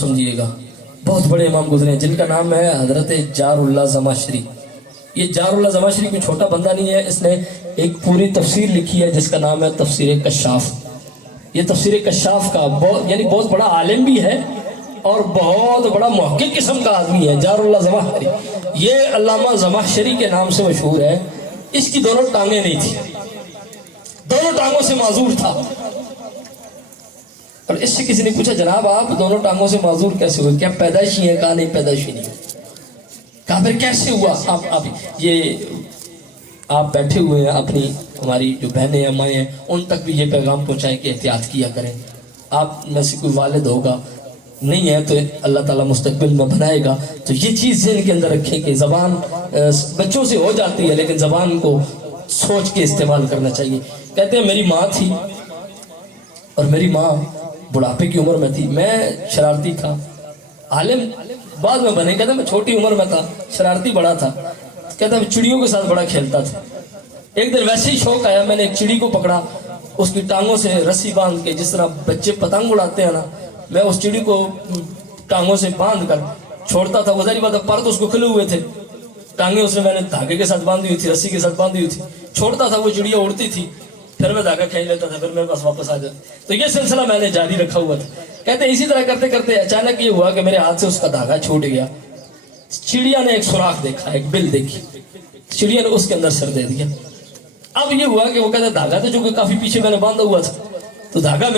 समझिएगा, बहुत बड़े इमाम गुजरे हैं जिनका नाम है हजरत जारुल्लाह ज़माशरी। ये जारुल्लाह ज़माशरी कोई छोटा बंदा नहीं है, इसने एक पूरी तफसीर लिखी है जिसका नाम है तफसीर कशाफ। ये तफसीर कशाफ का यानी बहुत बड़ा आलिम भी है और बहुत बड़ा मुहक्किक किस्म का आदमी है जारुल्लाह ज़माशरी। ये अल्लामा ज़माशरी के नाम से मशहूर है। इसकी दोनों टांगें नहीं थी, दोनों टांगों से माजूर था। और इससे किसी ने पूछा जनाब आप दोनों टांगों से माजूर कैसे हुए, क्या पैदाइशी है? कहा नहीं पैदाइशी नहीं। कहा फिर कैसे हुआ? आप बैठे हुए हैं, अपनी हमारी जो बहनें हैं माएँ हैं उन तक भी ये पैगाम पहुँचाएं कि एहतियात किया करें। आप में से कोई वालिद होगा, नहीं है तो अल्लाह ताला मुस्तकबिल में बनाएगा, तो ये चीज़ ज़हन के अंदर रखें कि ज़बान बच्चों से हो जाती है लेकिन ज़बान को सोच के इस्तेमाल करना चाहिए। कहते हैं मेरी माँ थी और मेरी माँ बुढ़ापे की उम्र में थी, मैं शरारती था, आलिम बाद में बने। कहता मैं छोटी उम्र में था, शरारती बड़ा था। कहता मैं चिड़ियों के साथ बड़ा खेलता था। एक दिन वैसे ही शौक आया, मैंने एक चिड़ी को पकड़ा, उसकी टांगों से रस्सी बांध के, जिस तरह बच्चे पतंग उड़ाते हैं ना, मैं उस चिड़ी को टांगों से बांध कर छोड़ता था। वज़ारी बात है पर तो उसको खुले हुए थे, टांगे उसने मैंने धागे के साथ बांधी हुई थी, रस्सी के साथ बांधी हुई थी, छोड़ता था, वो चिड़िया उड़ती थी, फिर मैं धागा खींच लेता था, फिर मेरे पास वापस आ जाती। तो ये सिलसिला मैंने जारी रखा हुआ था। कहते इसी तरह करते करते अचानक ये हुआ कि मेरे हाथ से उसका धागा छूट गया। चिड़िया ने एक सुराख देखा, एक बिल देखी, चिड़िया ने उसके अंदर सर दे दिया। अब ये हुआ कि वो कहता धागा तो जो काफी पीछे मैंने बांधा हुआ था, तो धागा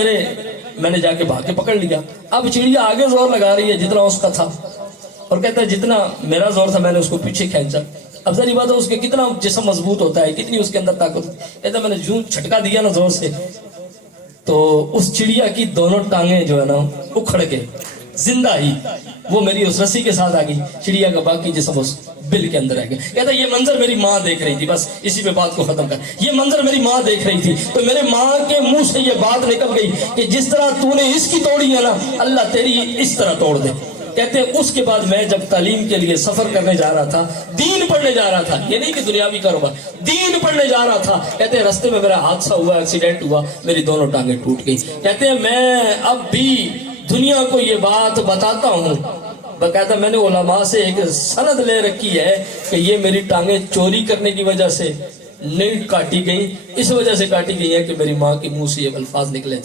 मैंने जाके भाग के पकड़ लिया। अब चिड़िया आगे जोर लगा रही है जितना उसका था, और कहता है जितना मेरा जोर था मैंने उसको पीछे खींचा। अब सारी बात है उसके कितना जिस्म मजबूत होता है, कितनी उसके अंदर ताकत। कहता मैंने जूं झटका दिया ना जोर से, तो उस चिड़िया की दोनों टांगे जो है ना उखड़ के जिंदा ही वो मेरी उस रस्सी के साथ आ गई, चिड़िया का बाकी जिस्म उस बिल के अंदर आ गया। कहता ये मंजर मेरी माँ देख रही थी, बस इसी पे बात को खत्म कर। ये मंजर मेरी माँ देख रही थी, तो मेरे माँ के मुंह से ये बात निकल गई कि जिस तरह तूने इसकी तोड़ी है ना, अल्लाह तेरी इस तरह तोड़ दे। कहते हैं उसके बाद मैं जब तालीम के लिए सफर करने जा रहा था, दीन पढ़ने जा रहा था, ये नहीं कि दुनियावी कारोबार, दीन पढ़ने जा रहा था। कहते हैं रास्ते में मेरा हादसा हुआ, एक्सीडेंट हुआ, मेरी दोनों टांगे टूट गई। कहते हैं मैं अब भी दुनिया को ये बात बताता हूँ, बकायदा मैंने उलमा से एक सनद ले रखी है कि ये मेरी टांगे चोरी करने की वजह से नहीं काटी गई, इस वजह से काटी गई है कि मेरी माँ के मुंह से ये अल्फाज निकले थे।